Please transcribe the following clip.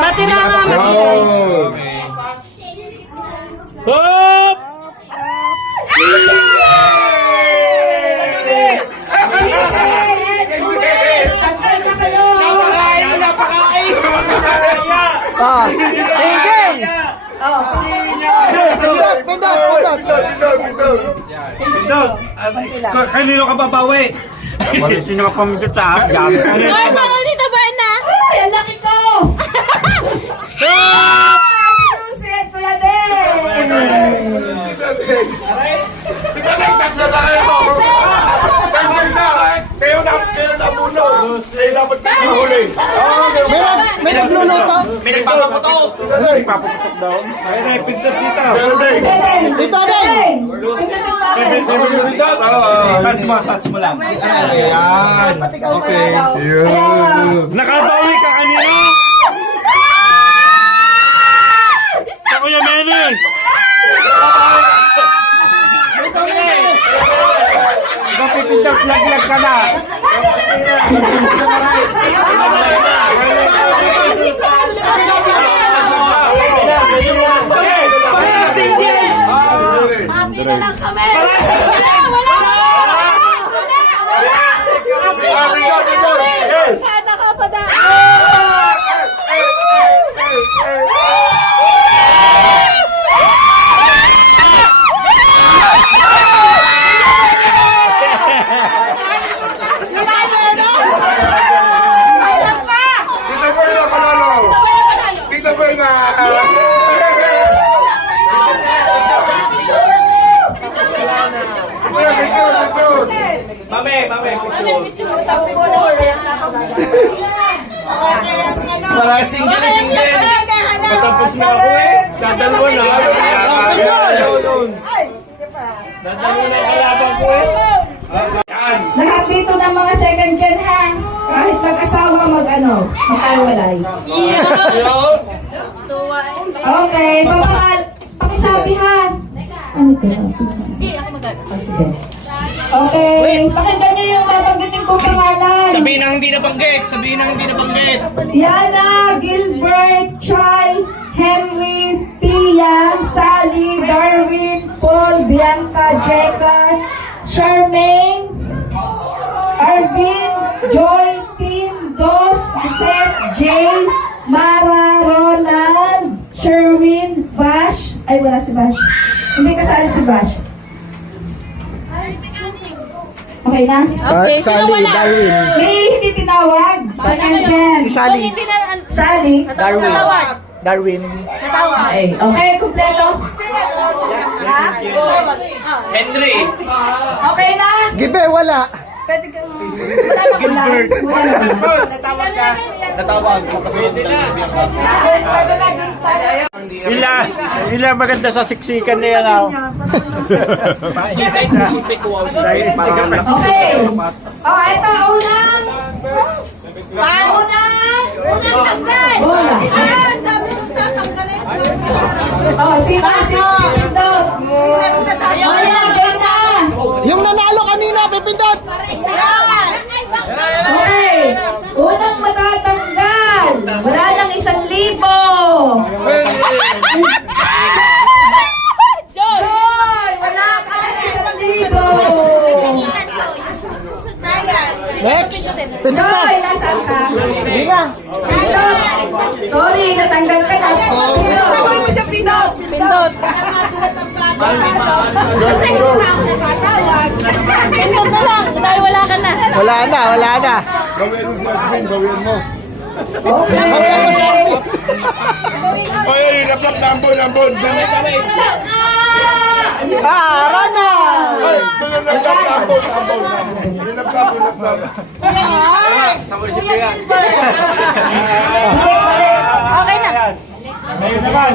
Matira nga, matira. Hop! Ah, tingin! Pindot! Kanino ka babawi? Sino ka pamindot sa akin? Ay, parang dito ba na? Ay, ang laki ko! Susit, pala May nagluluto? May nagpapaputok! Nagpapaputok daw? Ay, pindot dito! Dito din! Pindot! Touch mo lang. Ayan. Okay. Nakabawi ka kanina? Sa Kuya Menes! Ikaw pipindot, laglag ka na! Happy na lang kami! Wala single. Patapos na ako eh. Dadalawa na. Dadalawa na kalaban ko eh. Lahat dito ng mga second gen ha. Kahit mag-asawa magkawalay. Okay, pakisabi ha. Ano ito? Hindi, ako magagawa. Sige. Okay, pakinggan niyo yung babanggitin kong pangalan. Sabihin na hindi nabanggit. Yana, Gilbert, Chai, Henry, Pia, Sally, Darwin, Paul, Bianca, Jeka, Charmaine, Arvin, Joy, Tim, Dos, Joseph, Jay, Mara, Roland, Sherwin, Vash. Ay, wala si Vash. Hindi kasali si Vash. Okay na? Okay, sino Sally, wala? Darwin. May hindi tinawag. Second gen. Si Sally. Kung hindi na, Sally. Darwin. natawag. Darwin. Natawag. Okay, kumpleto. Ha? Henry. Okay na? Gibe, wala. Pwede ka. Wala na ulan. Wala na ulan. Natawag. Pwede na. Pwede na dun tayo. Ila maganda sa siksikan na yan ako. Okay. Oh, ito, unang tanggal. Oh, sino? Pindot. Oh, yan, game na. Yung nanalo kanina, pipindot! Okay. Unang matatanggal. Wala nang 1,000. Joy! Wala ka nang 1,000. Next! Pindot na! Joy, nasaan ka? Hindi na! Pindot! Sorry, natanggal ka na. Pindot! Pindot. Pindot na lang, dahil wala ka na. Wala na! Okay. Oy, laptop na ambon. Ah, Rana! Oy, laptop na ambon. Laptop. Okay na. Ngayon naman.